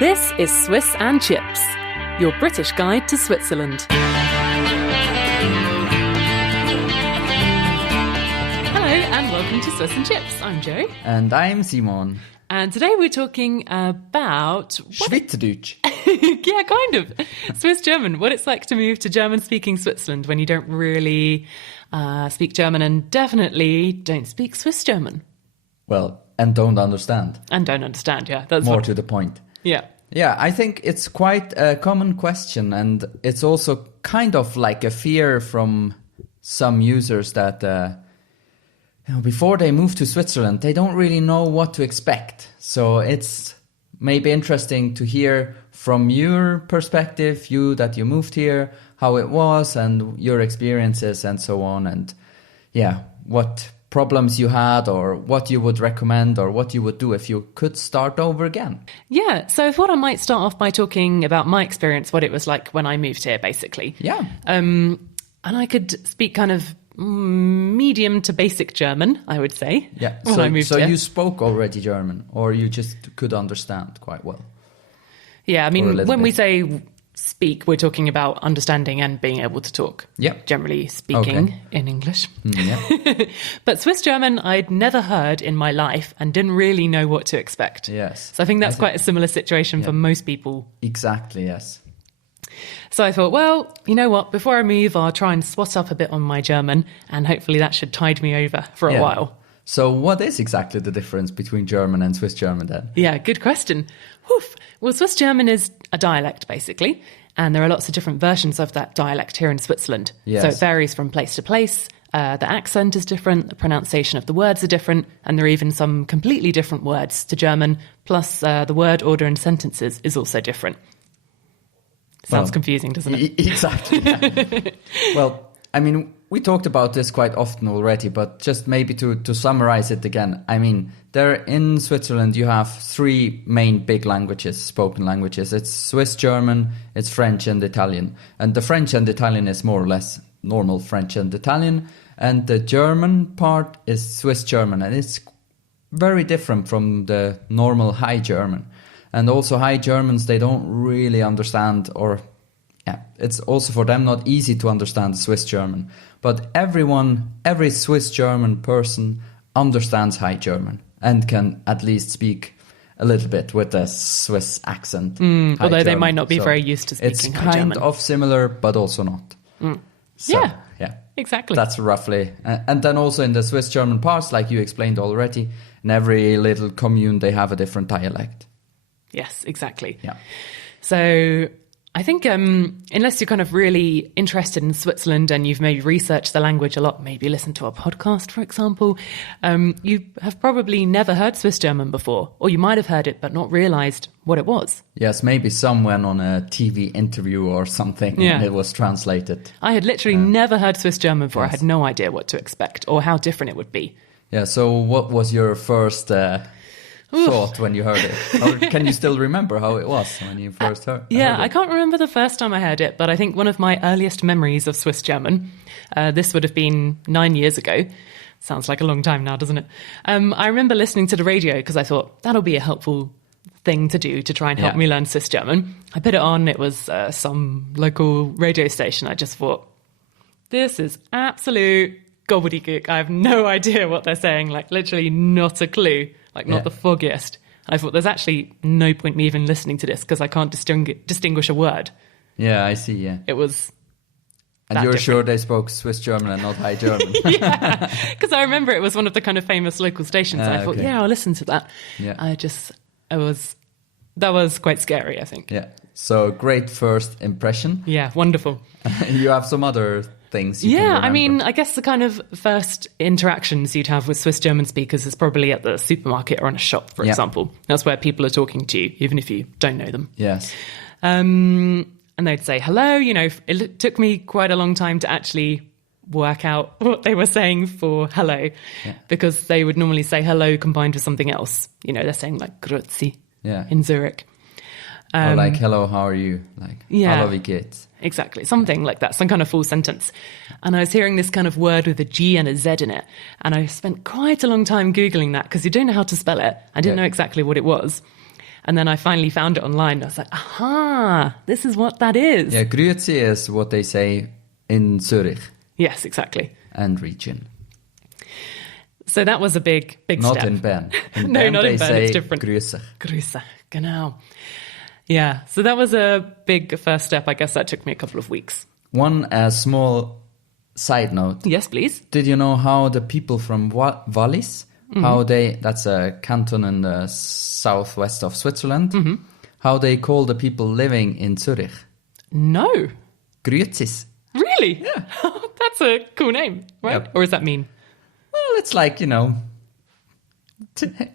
This is Swiss and Chips, your British guide to Switzerland. Hello and welcome to Swiss and Chips. I'm Jo. And I'm Simon. And today we're talking about... Schweizerdeutsch. Yeah, kind of. Swiss German. What it's like to move to German-speaking Switzerland when you don't really speak German and definitely don't speak Swiss German. Well, and don't understand. And don't understand, yeah. That's more to the point. Yeah. Yeah, I think it's quite a common question, and it's also kind of like a fear from some users that before they move to Switzerland, they don't really know what to expect. So it's maybe interesting to hear from your perspective, you moved here, how it was, and your experiences and so on, and yeah, what problems you had or what you would recommend or what you would do if you could start over again. Yeah, so I thought I might start off by talking about my experience, what it was like when I moved here, basically. Yeah. And I could speak kind of medium to basic German, I would say. Yeah, when I moved here. You spoke already German, or you just could understand quite well? Yeah, I mean, when we say speak, we're talking about understanding and being able to talk. Yeah. Generally speaking in English. Yeah. But Swiss German, I'd never heard in my life and didn't really know what to expect. Yes. So I think that's quite a similar situation for most people. Exactly, yes. So I thought, well, you know what? Before I move, I'll try and swat up a bit on my German, and hopefully that should tide me over for a while. So what is exactly the difference between German and Swiss German then? Yeah, good question. Woof. Well, Swiss German is a dialect, basically, and there are lots of different versions of that dialect here in Switzerland. Yes. So it varies from place to place. The accent is different, the pronunciation of the words are different, and there are even some completely different words to German, plus the word order in sentences is also different. Sounds confusing, doesn't it? Exactly. Yeah. Well, I mean, we talked about this quite often already, but just maybe to summarize it again. I mean, there in Switzerland, you have three main big languages, spoken languages. It's Swiss German, it's French and Italian. And the French and Italian is more or less normal French and Italian. And the German part is Swiss German. And it's very different from the normal High German. And also High Germans, they don't really understand, or it's also for them not easy to understand Swiss German. But every Swiss German person understands High German and can at least speak a little bit with a Swiss accent. Although they might not be very used to speaking High German. It's kind of similar, but also not. So, yeah, exactly. That's roughly. And then also in the Swiss German parts, like you explained already, in every little commune, they have a different dialect. Yes, exactly. Yeah. So I think unless you're kind of really interested in Switzerland and you've maybe researched the language a lot, maybe listened to a podcast, for example, you have probably never heard Swiss German before, or you might have heard it but not realised what it was. Yes, maybe someone on a TV interview or something, and it was translated. I had literally never heard Swiss German before. Yes. I had no idea what to expect or how different it would be. Yeah, so what was your first... thought when you heard it? Or can you still remember how it was when you first heard it? I can't remember the first time I heard it, but I think one of my earliest memories of Swiss German, this would have been 9 years ago. Sounds like a long time now, doesn't it? I remember listening to the radio because I thought that'll be a helpful thing to do to try and help me learn Swiss German. I put it on, it was some local radio station. I just thought, this is absolute gobbledygook. I have no idea what they're saying, like literally not a clue. Like, not the foggiest. I thought, there's actually no point me even listening to this because I can't distinguish a word. Yeah, I see, yeah. It was And you're sure they spoke Swiss German and not High German? Yeah, because I remember it was one of the kind of famous local stations. And I thought, I'll listen to that. Yeah. That was quite scary, I think. Yeah, so great first impression. Yeah, wonderful. You have some other... things you can remember. I mean, I guess the kind of first interactions you'd have with Swiss German speakers is probably at the supermarket or in a shop, for example. That's where people are talking to you, even if you don't know them. Yes. And they'd say hello. You know, it took me quite a long time to actually work out what they were saying for hello, because they would normally say hello combined with something else. You know, they're saying like grüezi in Zurich. Or like, hello, how are you? Like, hallo, wie geht's? Exactly, something like that, some kind of full sentence. And I was hearing this kind of word with a G and a Z in it. And I spent quite a long time Googling that because you don't know how to spell it. I didn't know exactly what it was. And then I finally found it online. I was like, aha, this is what that is. Yeah, grüezi is what they say in Zurich Yes, exactly. and region. So that was a big step. Not in Bern. In No, Bern not they in Bern, say it's different. Grüße. Grüße, genau. Yeah, so that was a big first step. I guess that took me a couple of weeks. One small side note. Yes, please. Did you know how the people from Wallis, that's a canton in the southwest of Switzerland, how they call the people living in Zurich? No. Grüezis. Really? Yeah. That's a cool name, right? Yep. Or does that mean? Well, it's like,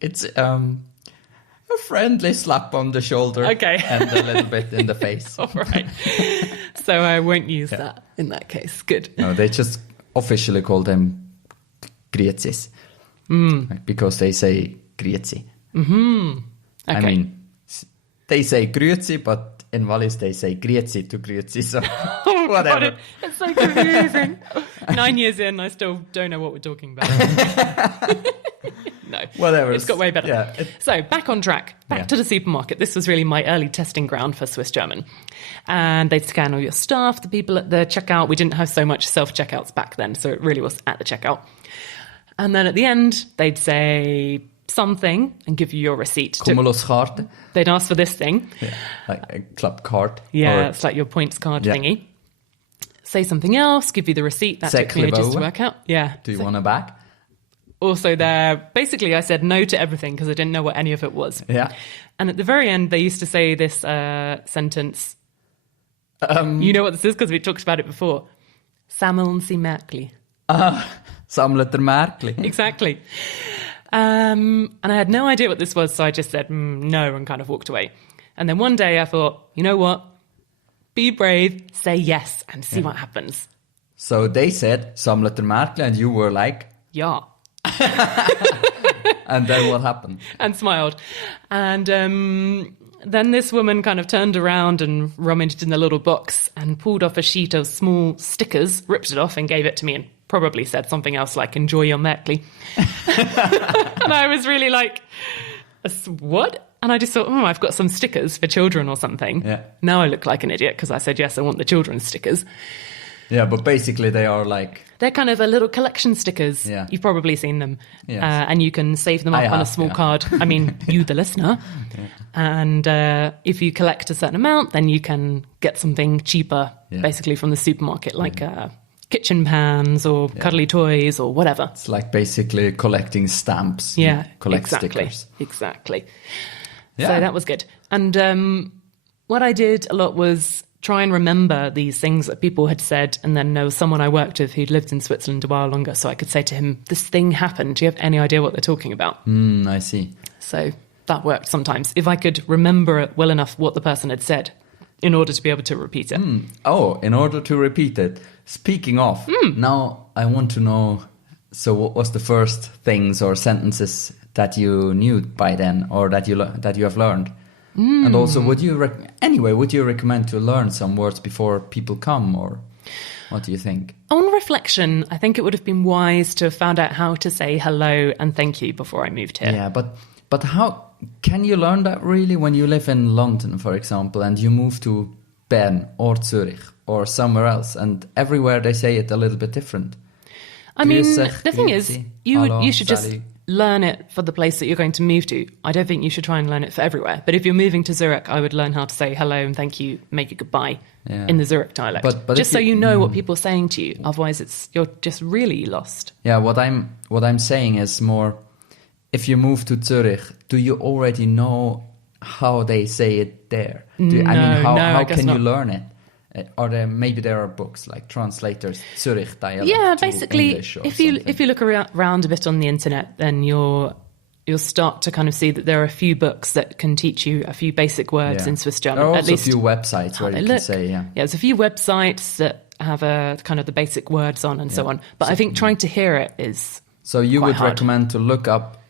it's a friendly slap on the shoulder. Okay. And a little bit in the face. All right. So I won't use that in that case. Good. No, they just officially call them grüezis. Because they say grüezi. Okay. I mean, they say grüezi, but in Wallis they say grüezi to grüezi, so whatever. God, it's so confusing. 9 years in, I still don't know what we're talking about. No. Whatever. It's got way better. Yeah, So back on track, back to the supermarket. This was really my early testing ground for Swiss German. And they'd scan all your stuff, the people at the checkout. We didn't have so much self-checkouts back then, so it really was at the checkout. And then at the end, they'd say something and give you your receipt. Cumuluskarte. They'd ask for this thing. Yeah, like a club card. Yeah, it's like your points card thingy. Say something else, give you the receipt. That took me ages to work out. Yeah. Do you want a bag? Also there, basically I said no to everything because I didn't know what any of it was. Yeah. And at the very end, they used to say this sentence. You know what this is because we talked about it before. Sammeln Sie Märkli. Samlet der Märkli. Exactly. And I had no idea what this was, so I just said no and kind of walked away. And then one day I thought, you know what? Be brave, say yes, and see what happens. So they said Samlet der Märkli, and you were like, Yeah. and then what happened? And smiled. And then this woman kind of turned around and rummaged in the little box and pulled off a sheet of small stickers, ripped it off and gave it to me and probably said something else like, enjoy your Märkli. And I was really like, what? And I just thought, I've got some stickers for children or something. Yeah. Now I look like an idiot because I said, yes, I want the children's stickers. Yeah, but basically they are like... They're kind of a little collection stickers. Yeah. You've probably seen them. Yes. And you can save them up on a small card. I mean, you, the listener. Yeah. And if you collect a certain amount, then you can get something cheaper, basically from the supermarket, like kitchen pans or cuddly toys or whatever. It's like basically collecting stamps. Yeah, collect exactly. stickers. Exactly. Yeah. So that was good. And what I did a lot was try and remember these things that people had said, and then there was someone I worked with who'd lived in Switzerland a while longer, so I could say to him, this thing happened. Do you have any idea what they're talking about? I see. So that worked sometimes. If I could remember it well enough what the person had said in order to be able to repeat it. Oh, in order to repeat it. Speaking of, now I want to know, so what was the first things or sentences that you knew by then, or that you have learned? And also, would you recommend to learn some words before people come, or what do you think? On reflection, I think it would have been wise to have found out how to say hello and thank you before I moved here. Yeah, but how can you learn that really when you live in London, for example, and you move to Bern or Zurich or somewhere else, and everywhere they say it a little bit different? I mean, the thing is, you should just learn it for the place that you're going to move to. I don't think you should try and learn it for everywhere. But if you're moving to Zurich, I would learn how to say hello and thank you, make a goodbye in the Zurich dialect. But just so you know what people are saying to you. Otherwise, you're just really lost. Yeah, what I'm saying is more, if you move to Zurich, do you already know how they say it there? How can you learn it? Or maybe there are books like translators, Zurich dialect. Yeah, to basically, English or if you look around a bit on the internet, then you'll start to kind of see that there are a few books that can teach you a few basic words in Swiss German. There are at also least a few websites where you can say, there's a few websites that have a kind of the basic words on and so on. But I think trying to hear it is so you would hard. recommend to look up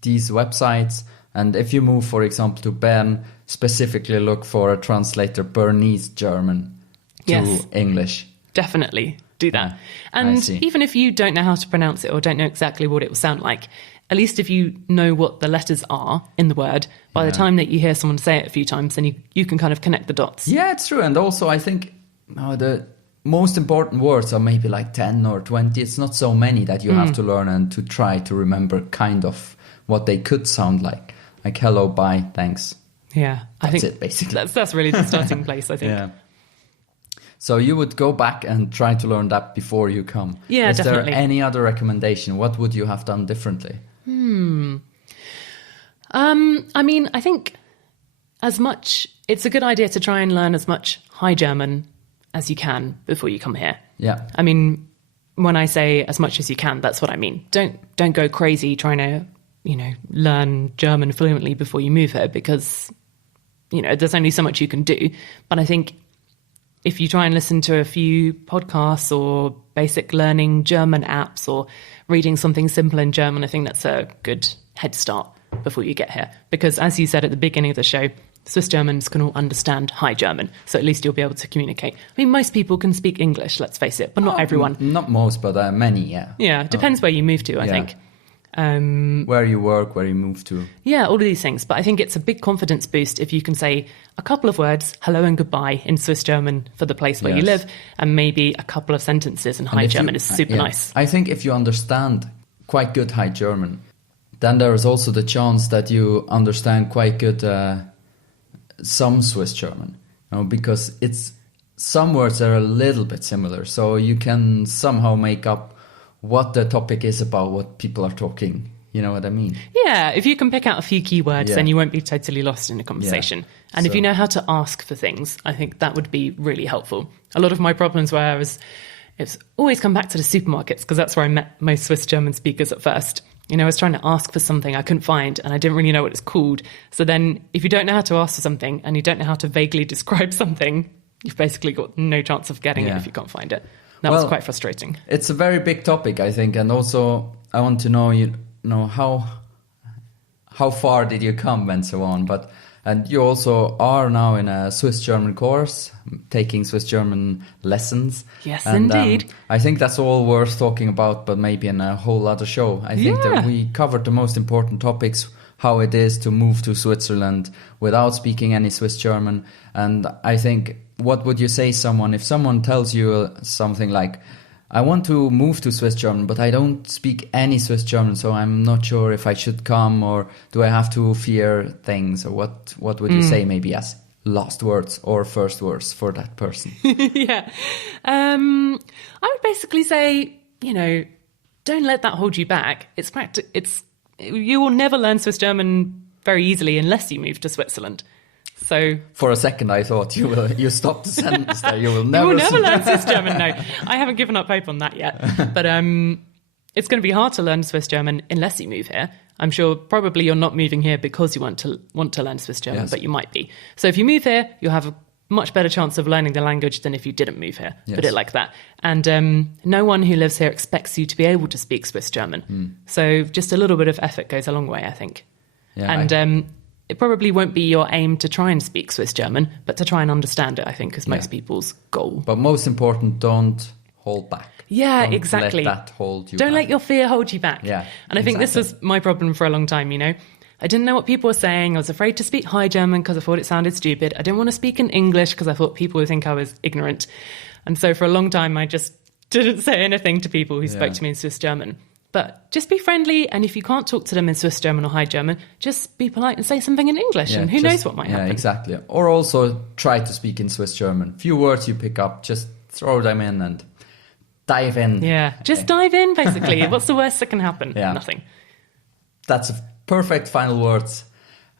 these websites, and if you move, for example, to Bern, specifically look for a translator Bernese German to English. Definitely do that. And even if you don't know how to pronounce it or don't know exactly what it will sound like, at least if you know what the letters are in the word, by the time that you hear someone say it a few times, then you can kind of connect the dots. Yeah, it's true. And also, I think the most important words are maybe like 10 or 20. It's not so many that you have to learn and to try to remember kind of what they could sound like. Like hello, bye, thanks. Yeah, I think that's it, basically. That's really the starting place, I think. Yeah. So you would go back and try to learn that before you come. Yeah, definitely. Is there any other recommendation? What would you have done differently? I mean, I think it's a good idea to try and learn as much High German as you can before you come here. Yeah. I mean, when I say as much as you can, that's what I mean. Don't go crazy trying to, learn German fluently before you move here, because, there's only so much you can do. But I think if you try and listen to a few podcasts or basic learning German apps or reading something simple in German, I think that's a good head start before you get here. Because as you said at the beginning of the show, Swiss Germans can all understand High German, so at least you'll be able to communicate. I mean, most people can speak English, let's face it, but not everyone. Not most, but many, yeah. Yeah, it depends where you move to, I think. Where you work, where you move to. Yeah, all of these things. But I think it's a big confidence boost if you can say a couple of words, hello and goodbye, in Swiss German for the place where you live, and maybe a couple of sentences in High German is super nice. I think if you understand quite good High German, then there is also the chance that you understand quite good some Swiss German, because it's some words are a little bit similar, so you can somehow make up what the topic is about, what people are talking. You know what I mean? Yeah, if you can pick out a few keywords, then you won't be totally lost in a conversation. Yeah. And if you know how to ask for things, I think that would be really helpful. A lot of my problems it's always come back to the supermarkets, because that's where I met most Swiss German speakers at first. I was trying to ask for something I couldn't find, and I didn't really know what it's called. So then if you don't know how to ask for something and you don't know how to vaguely describe something, you've basically got no chance of getting it if you can't find it. That was quite frustrating. It's a very big topic, I think. And also I want to know, how far did you come and so on. And you also are now in a Swiss German course, taking Swiss German lessons. Yes, and, indeed. I think that's all worth talking about, but maybe in a whole other show. I think that we covered the most important topics, how it is to move to Switzerland without speaking any Swiss German. And I think, what would you say if someone tells you something like, I want to move to Swiss German, but I don't speak any Swiss German, so I'm not sure if I should come, or do I have to fear things, or what would you say maybe as last words or first words for that person? Yeah. I would basically say, don't let that hold you back. You will never learn Swiss German very easily unless you move to Switzerland. So for a second, I thought you stopped the sentence there. You will never learn Swiss German. No, I haven't given up hope on that yet. But it's going to be hard to learn Swiss German unless you move here. I'm sure probably you're not moving here because you want to learn Swiss German, but you might be. So if you move here, you'll have a much better chance of learning the language than if you didn't move here. Put it like that. And no one who lives here expects you to be able to speak Swiss German. So just a little bit of effort goes a long way, I think. Yeah, and it probably won't be your aim to try and speak Swiss German, but to try and understand it, I think, is most people's goal. But most important, don't hold back. Yeah, don't exactly. Let that hold you Don't back. let your fear hold you back. Yeah, and I think this was my problem for a long time, I didn't know what people were saying. I was afraid to speak High German because I thought it sounded stupid. I didn't want to speak in English because I thought people would think I was ignorant. And so for a long time, I just didn't say anything to people who spoke to me in Swiss German. But just be friendly, and if you can't talk to them in Swiss German or High German, just be polite and say something in English, and who knows what might happen. Yeah, exactly. Or also try to speak in Swiss German. Few words you pick up, just throw them in and dive in. Yeah, just dive in, basically. What's the worst that can happen? Yeah. Nothing. That's perfect final words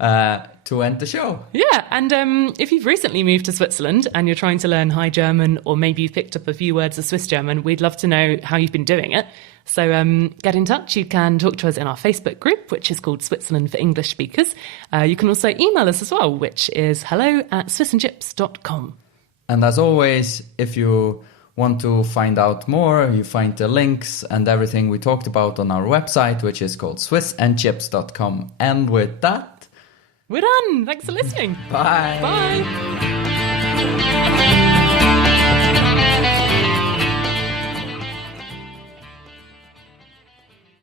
to end the show. Yeah, and if you've recently moved to Switzerland and you're trying to learn High German, or maybe you've picked up a few words of Swiss German, we'd love to know how you've been doing it. So get in touch. You can talk to us in our Facebook group, which is called Switzerland for English Speakers. You can also email us as well, which is hello@swissandchips.com. And as always, if you want to find out more, you find the links and everything we talked about on our website, which is called swissandchips.com. And with that, we're done. Thanks for listening. Bye. Bye.